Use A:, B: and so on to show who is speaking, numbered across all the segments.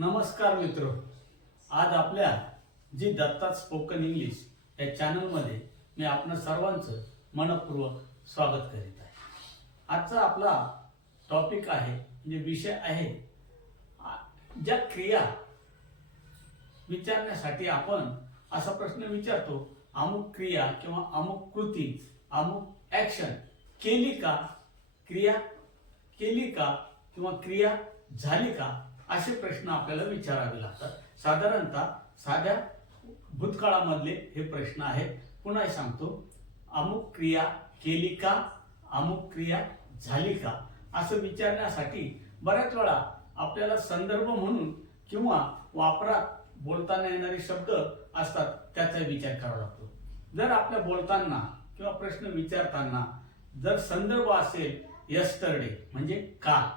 A: नमस्कार मित्र. आज आपल्या जी दत्तात स्पोकन इंग्लिश या चॅनलमध्ये मी आपलं सर्वांचं मनपूर्वक स्वागत करीत आहे. आजचा आपला टॉपिक आहे म्हणजे विषय आहे ज्या क्रिया विचारण्यासाठी आपण असा प्रश्न विचारतो अमुक क्रिया किंवा अमुक कृती अमुक ॲक्शन केली का? क्रिया केली का? किंवा क्रिया झाली का? असे प्रश्न आपल्याला विचारावे लागतात. साधारणतः साध्या भूतकाळामधले हे प्रश्न आहेत. पुन्हा सांगतो. अमुक क्रिया केली का? अमुक क्रिया झाली का? असं विचारण्यासाठी बऱ्याच वेळा आपल्याला संदर्भ म्हणून किंवा वापरात बोलताना येणारे शब्द असतात त्याचा विचार करावा लागतो. जर आपल्या बोलताना किंवा प्रश्न विचारताना जर संदर्भ असेल यस्टरडे म्हणजे काल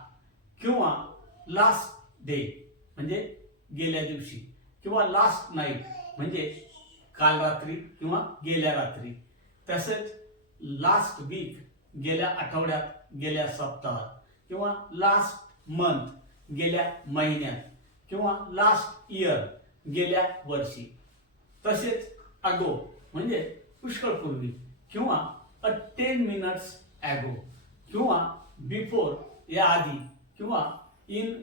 A: किंवा लास्ट डे म्हणजे गेल्या दिवशी. किंवा लास्ट नाईट म्हणजे काल रात्री किंवा गेल्या रात्री. तसेच लास्ट वीक गेल्या आठवड्यात गेल्या सप्ताहात. किंवा लास्ट मंथ गेल्या महिन्यात. किंवा लास्ट इयर गेल्या वर्षी. तसेच अगो म्हणजे पुष्कळ पूर्वी किंवा अ टेन मिनिट्स ॲगो किंवा बिफोर या आधी किंवा in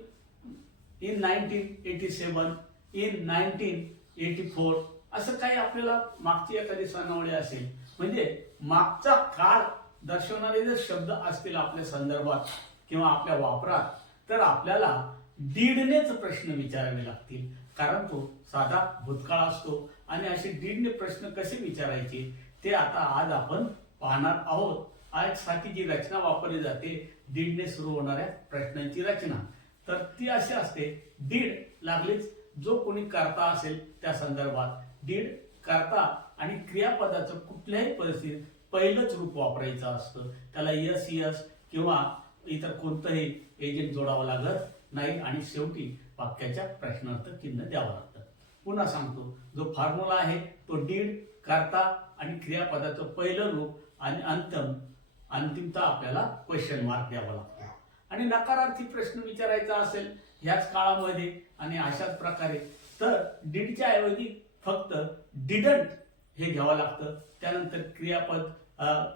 A: in nineteen eighty seven in nineteen eighty four असं काही आपल्याला मागची एखादी सणावळी असेल म्हणजे मागचा काळ दर्शवणारे जर शब्द असतील आपल्या संदर्भात किंवा आपल्या वापरात तर आपल्याला दीडनेच प्रश्न विचारावे लागतील. कारण तो साधा भूतकाळ असतो आणि असे दीडने प्रश्न कसे विचारायचे ते आता आज आपण पाहणार आहोत. आजसाठी जी रचना वापरली जाते दीडने सुरू होणाऱ्या प्रश्नांची रचना. तर ती अशी असते डीड लागलीच. जो कोणी करता असेल त्या संदर्भात डीड करता आणि क्रियापदाचं कुठल्याही परिस्थितीत पहिलंच रूप वापरायचं असतं. त्याला यस यस किंवा इतर कोणतंही एजंट जोडावं लागत नाही आणि शेवटी वाक्याच्या प्रश्नार्थ चिन्ह द्यावं लागतं. पुन्हा सांगतो जो फॉर्म्युला आहे तो डीड करता आणि क्रियापदाचं पहिलं रूप आणि अंतम अंतिमता आपल्याला क्वेश्चन मार्क द्यावा लागतो. आणि नकारार्थी प्रश्न विचारायचा असेल ह्याच काळामध्ये आणि अशाच प्रकारे तर डीडच्या ऐवजी फक्त डिडंट हे घ्यावं लागतं. त्यानंतर क्रियापद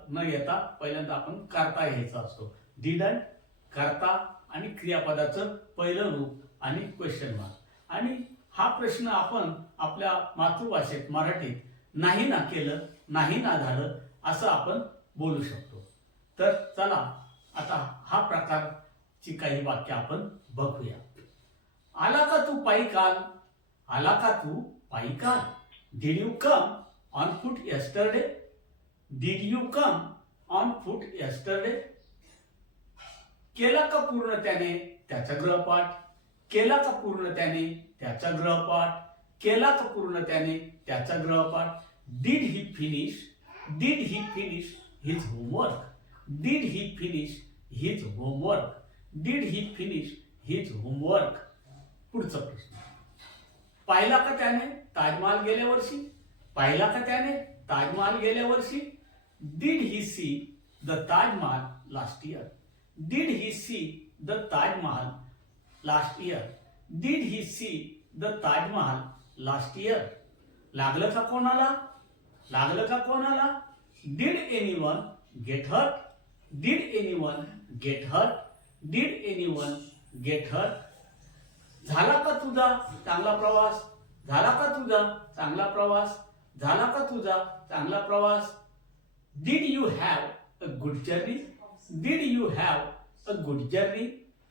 A: न येता पहिल्यांदा आपण करता घ्यायचा असतो. डिडंट करता आणि क्रियापदाचं पहिलं रूप आणि क्वेश्चन मार्क आणि हा प्रश्न आपण आपल्या मातृभाषेत मराठीत नाही ना केलं नाही ना झालं असं आपण बोलू शकतो. तर चला ची काही वाक्य आपण बघूया. आला का तू पायी काल आला का तू पायी काल did you come on foot yesterday did you come on foot yesterday केला का पूर्ण त्याने त्याचा ग्रहपाठ केला का पूर्ण त्याने त्याचा ग्रहपाठ केला का पूर्ण त्याने त्याचा ग्रहपाठ did he finish did he finish his homework did he finish his homework did he finish his homework पुढचा प्रश्न. पाहिला का त्याने ताजमहाल गेल्या वर्षी? पाहिला का त्याने ताजमहाल गेल्या वर्षी? Did he see the Taj Mahal last year did he see the Taj Mahal last year did he see the Taj Mahal last year लागलं का कोणाला? लागलं का कोणाला? Did anyone get hurt did anyone get hurt did anyone get hurt झाला का तुझा चांगला प्रवास? झाला का तुझा चांगला प्रवास? झाला का तुझा चांगला प्रवास? Did you have a good journey did you have a good journey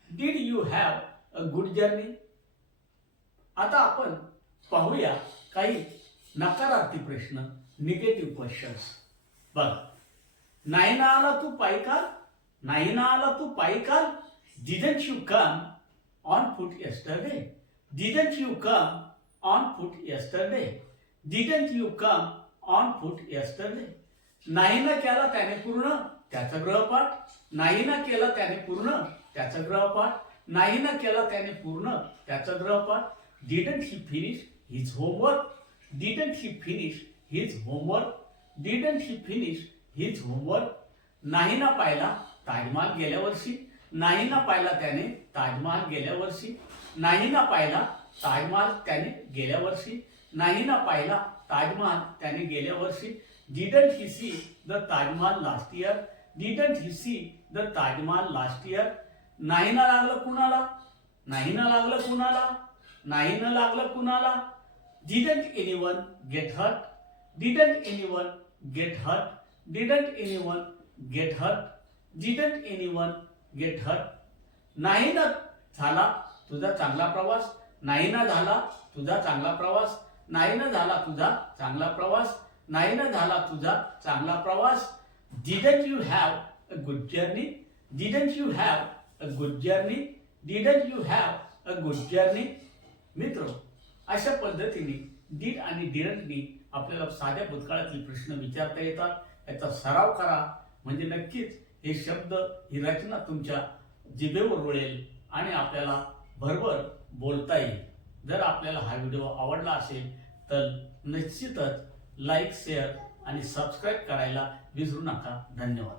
A: did you have a good journey आता आपण पाहूया काही नकारार्थी प्रश्न निगेटिव्ह क्वेश्चन्स बघ. नाही ना आला तू पायकाल नाही ना आला तू पायकाल काल didn't you come on foot yesterday didn't you come on foot yesterday didn't you come on foot yesterday नाही ना केला त्याने पूर्ण त्याचा गृहपाठ नाही ना केला त्याने पूर्ण त्याचा गृहपाठ नाही ना केला त्याने पूर्ण त्याचा गृहपाठ didn't he finish his homework didn't he finish his homework didn't he finish his homework नाही ना पाहिला ताजमहाल गेल्या वर्षी नाही ना पाहिला त्याने ताजमहाल गेल्या वर्षी. नाही ना पाहिला ताजमहाल त्याने गेल्या वर्षी. नाही ना पाहिला ताजमहाल त्याने गेल्या वर्षी. Didn't he see the Taj Mahal last year didn't he see the Taj Mahal last year नाही ना लागलं कुणाला? नाही ना लागलं कुणाला? नाही ना लागलं कुणाला? Didn't anyone get hurt didn't anyone get hurt didn't anyone get hurt didn't anyone get ठर नाही ना झाला तुझा चांगला प्रवास नाही ना झाला तुझा चांगला प्रवास नाही ना झाला तुझा चांगला प्रवास नाही ना झाला तुझा चांगला प्रवास. Didn't you have a good journey didn't you have a good journey didn't you have a good journey मित्र अशा पद्धतीने डीड आणि डिडंटनी आपल्याला साध्या भूतकाळातील प्रश्न विचारता येतात. याचा सराव करा. म्हणजे नक्कीच हे शब्द ही रचना तुमच्या जिभेवर रुळेल आणि आपल्याला भरभर बोलता येईल. जर आपल्याला हा व्हिडिओ आवडला असेल तर निश्चितच लाईक शेअर आणि सबस्क्राईब करायला विसरू नका. धन्यवाद.